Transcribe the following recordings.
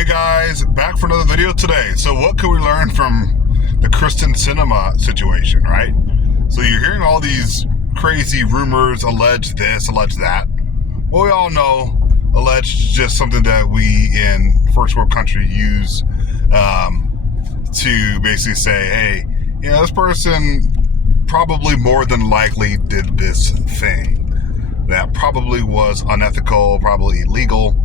Hey guys, back for another video today. So what can we learn from the Kyrsten Sinema situation, right? So you're hearing all these crazy rumors, alleged this, alleged that. Well, we all know alleged is just something that we in first world country use to basically say, hey, this person probably more than likely did this thing that probably was unethical, probably illegal,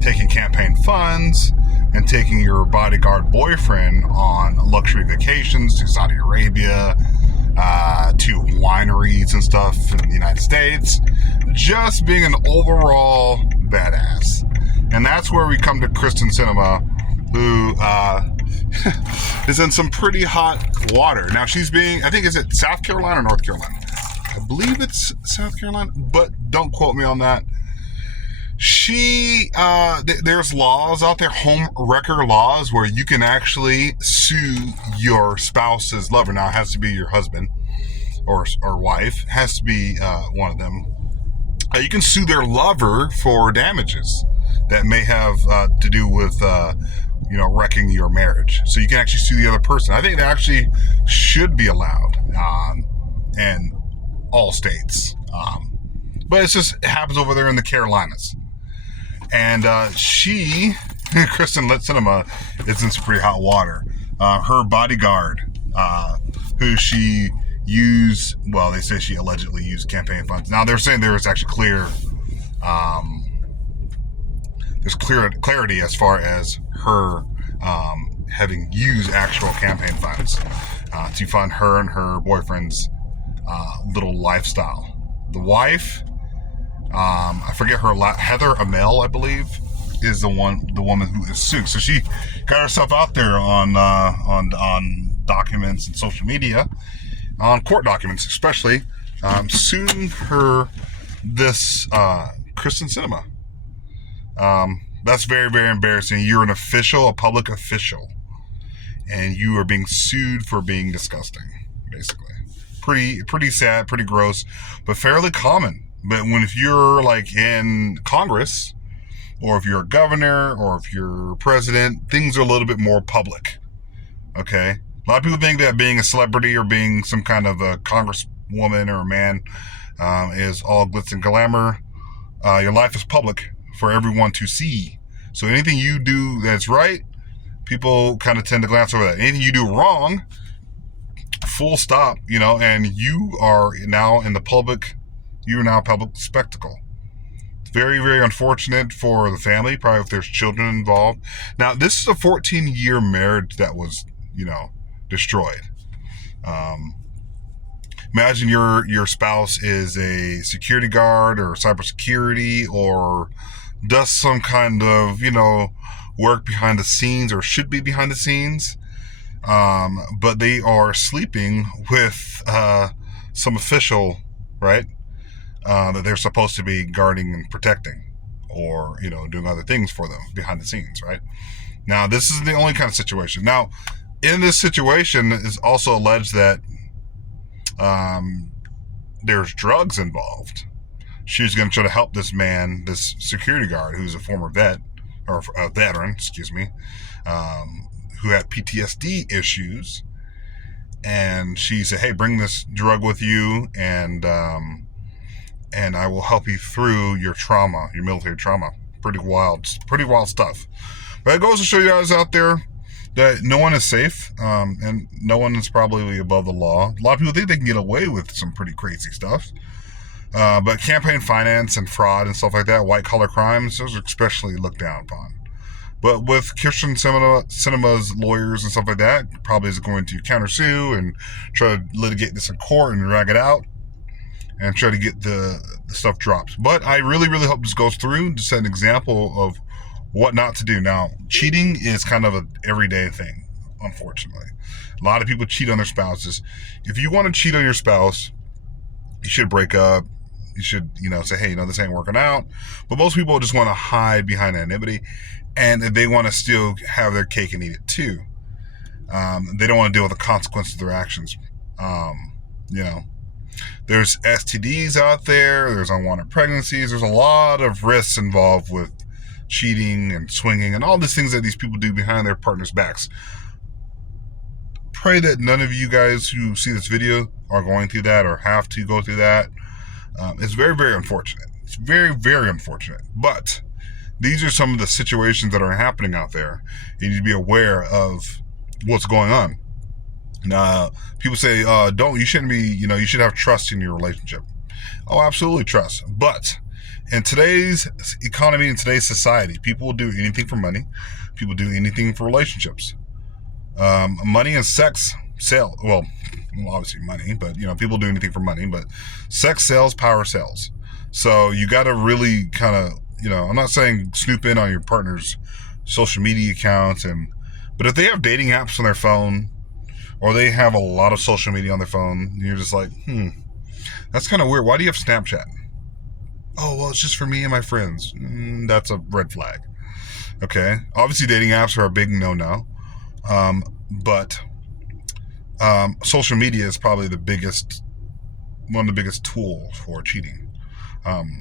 taking campaign funds and taking your bodyguard boyfriend on luxury vacations to Saudi Arabia, to wineries and stuff in the United States, just being an overall badass. And that's where we come to Kyrsten Sinema, who is in some pretty hot water. Now she's being, I think, is it South Carolina or North Carolina? I believe it's South Carolina, but don't quote me on that. There's laws out there, home wrecker laws, where you can actually sue your spouse's lover. Now, it has to be your husband or wife. It has to be one of them. You can sue their lover for damages that may have to do with, wrecking your marriage. So you can actually sue the other person. I think that actually should be allowed in all states. But it happens over there in the Carolinas. And Kyrsten Sinema, is in some pretty hot water. Her bodyguard, who she used, well, they say she allegedly used campaign funds. Now they're saying there is actually there's clarity as far as her having used actual campaign funds to fund her and her boyfriend's little lifestyle. The wife, I forget her, Heather Amell, I believe, is the woman who is sued. So she got herself out there on documents and social media, on court documents especially, suing this Kyrsten Sinema. That's very, very embarrassing. You're an official, a public official, and you are being sued for being disgusting, basically. Pretty sad, pretty gross, but fairly common. But if you're like in Congress, or if you're a governor, or if you're president, things are a little bit more public. Okay? A lot of people think that being a celebrity or being some kind of a congresswoman or a man is all glitz and glamour. Your life is public for everyone to see. So anything you do that's right, people kind of tend to glance over that. Anything you do wrong, full stop, and you are now in the public. You are now a public spectacle. It's very, very unfortunate for the family, probably if there's children involved. Now, this is a 14-year marriage that was, destroyed. Imagine your spouse is a security guard or cybersecurity or does some kind of, work behind the scenes or should be behind the scenes. But they are sleeping with some official, right? That they're supposed to be guarding and protecting, or doing other things for them behind the scenes, right? Now, this is the only kind of situation. Now, in this situation, is also alleged that there's drugs involved. She's going to try to help this man, this security guard, who's a former vet, or a veteran, excuse me, who had PTSD issues, and she said, "Hey, bring this drug with you, and I will help you through your trauma, your military trauma." Pretty wild stuff. But it goes to show you guys out there that no one is safe, and no one is probably above the law. A lot of people think they can get away with some pretty crazy stuff. But campaign finance and fraud and stuff like that, white-collar crimes, those are especially looked down upon. But with Kyrsten Sinema's lawyers and stuff like that, probably is going to countersue and try to litigate this in court and drag it out and try to get the stuff dropped. But I really, really hope this goes through to set an example of what not to do. Now, cheating is kind of an everyday thing, unfortunately. A lot of people cheat on their spouses. If you want to cheat on your spouse, you should break up. You should, say, hey, this ain't working out. But most people just want to hide behind anonymity, and they want to still have their cake and eat it too. They don't want to deal with the consequences of their actions. There's STDs out there. There's unwanted pregnancies. There's a lot of risks involved with cheating and swinging and all these things that these people do behind their partners' backs. Pray that none of you guys who see this video are going through that or have to go through that. It's very, very unfortunate. It's very, very unfortunate. But these are some of the situations that are happening out there. You need to be aware of what's going on. Now, people say, you shouldn't be, you should have trust in your relationship. Oh, absolutely trust. But in today's economy, in today's society, people will do anything for money. People do anything for relationships. Money and sex sell. Well, obviously money, but people do anything for money. But sex sells, power sells. So you got to really kind of, I'm not saying snoop in on your partner's social media accounts, but if they have dating apps on their phone, or they have a lot of social media on their phone, you're just like, that's kind of weird. Why do you have Snapchat? Oh, well, it's just for me and my friends. That's a red flag. Okay. Obviously, dating apps are a big no-no. But social media is probably one of the biggest tools for cheating.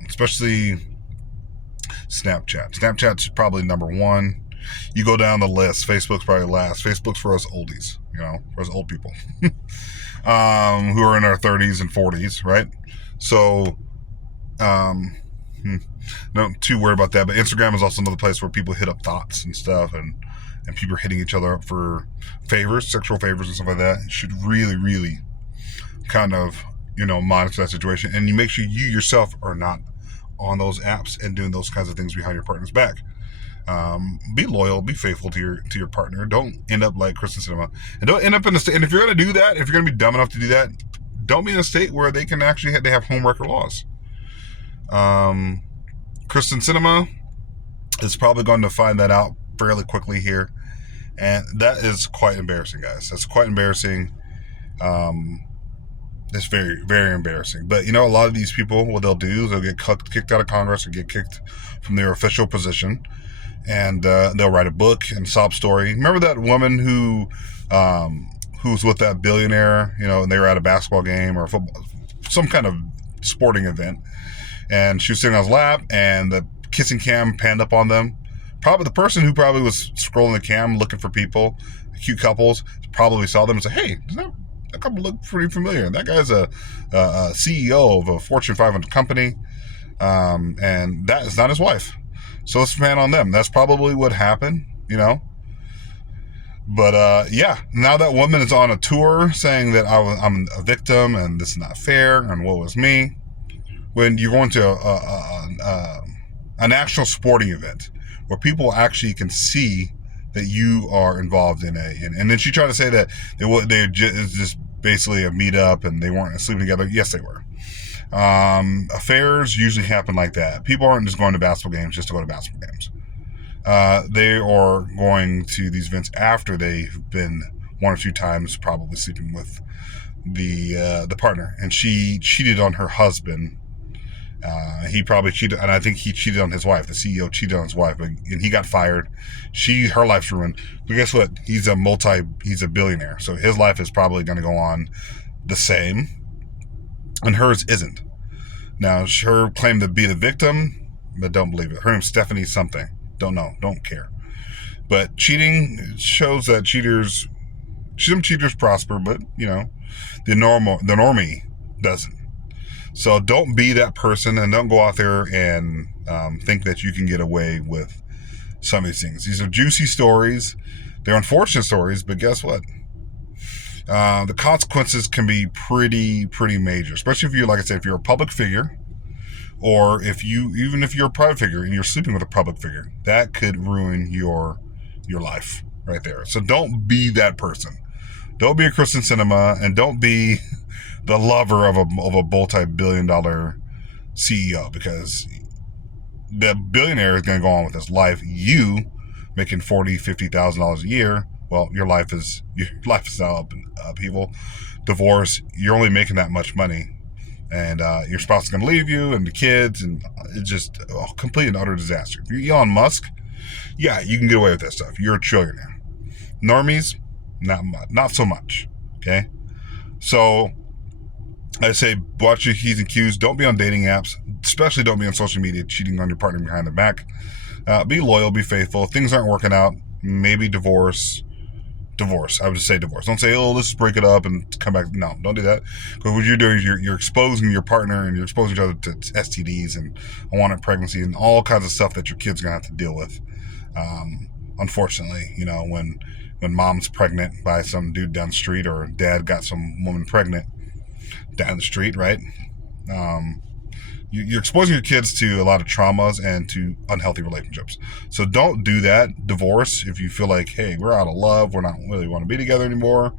Especially Snapchat. Snapchat's probably number one. You go down the list. Facebook's probably last. Facebook's for us oldies, for us old people who are in our 30s and 40s, right? So, not too worried about that. But Instagram is also another place where people hit up thoughts and stuff, and people are hitting each other up for favors, sexual favors and stuff like that. You should really, really kind of, monitor that situation. And you make sure you yourself are not on those apps and doing those kinds of things behind your partner's back. Be loyal, be faithful to your partner. Don't end up like Kyrsten Sinema, and don't end up in a state. And if you're going to do that, if you're going to be dumb enough to do that, don't be in a state where they can actually they have home record laws. Kyrsten Sinema is probably going to find that out fairly quickly here, and that is quite embarrassing, guys. That's quite embarrassing. It's very, very embarrassing. But a lot of these people, what they'll do is they'll get kicked out of Congress or get kicked from their official position. And they'll write a book and sob story. Remember that woman who was with that billionaire, and they were at a basketball game or football, some kind of sporting event, and she was sitting on his lap, and the kissing cam panned up on them. Probably the person who probably was scrolling the cam looking for people, cute couples, probably saw them and said, "Hey, doesn't that couple look pretty familiar? That guy's a CEO of a Fortune 500 company, and that is not his wife." So let's pan on them. That's probably what happened, But now that woman is on a tour saying that I'm a victim and this is not fair and woe is me. When you're going to a national sporting event where people actually can see that you are involved in and then she tried to say that they just basically a meetup and they weren't sleeping together. Yes, they were. Affairs usually happen like that. People aren't just going to basketball games just to go to basketball games. They are going to these events after they've been one or two times probably sleeping with the partner, and she cheated on her husband. He probably cheated, and I think he cheated on his wife. The CEO cheated on his wife, and he got fired. Her life's ruined. But guess what? He's a billionaire, so his life is probably going to go on the same. And hers isn't. Now, her claim to be the victim, but don't believe it. Her name's Stephanie something. Don't know. Don't care. But cheating shows that some cheaters prosper, but, the normie doesn't. So don't be that person, and don't go out there and think that you can get away with some of these things. These are juicy stories. They're unfortunate stories, but guess what? The consequences can be pretty major, especially if if you're a public figure, or even if you're a private figure and you're sleeping with a public figure, that could ruin your life right there. So don't be that person. Don't be a Kyrsten Sinema, and don't be the lover of a multi-billion-dollar CEO, because the billionaire is going to go on with his life. You making $40,000-$50,000 a year. Well, your life is now up in upheaval. Divorce, you're only making that much money, and your spouse is going to leave you, and the kids, and it's just a complete and utter disaster. If you're Elon Musk, yeah, you can get away with that stuff. You're a trillionaire. Normies, not so much. Okay, so I say watch your P's and Q's. Don't be on dating apps, especially don't be on social media cheating on your partner behind their back. Be loyal, be faithful. If things aren't working out, maybe divorce. I would just say divorce. Don't say, oh, let's just break it up and come back. No, don't do that. Because what you're doing is you're exposing your partner and you're exposing each other to STDs and unwanted pregnancy and all kinds of stuff that your kid's going to have to deal with. Unfortunately, when mom's pregnant by some dude down the street, or dad got some woman pregnant down the street, right? You're exposing your kids to a lot of traumas and to unhealthy relationships. So don't do that. Divorce if you feel like, hey, we're out of love, we're not really want to be together anymore.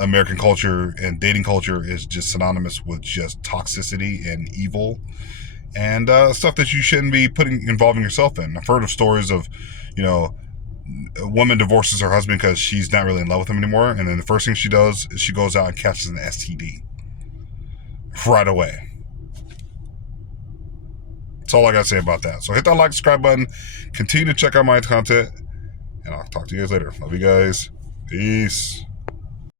American culture and dating culture is just synonymous with just toxicity and evil and stuff that you shouldn't be involving yourself in. I've heard of stories of, a woman divorces her husband because she's not really in love with him anymore, and then the first thing she does is she goes out and catches an STD right away. That's all I gotta say about that. So hit that like, subscribe button, continue to check out my content, and I'll talk to you guys later. Love you guys. Peace.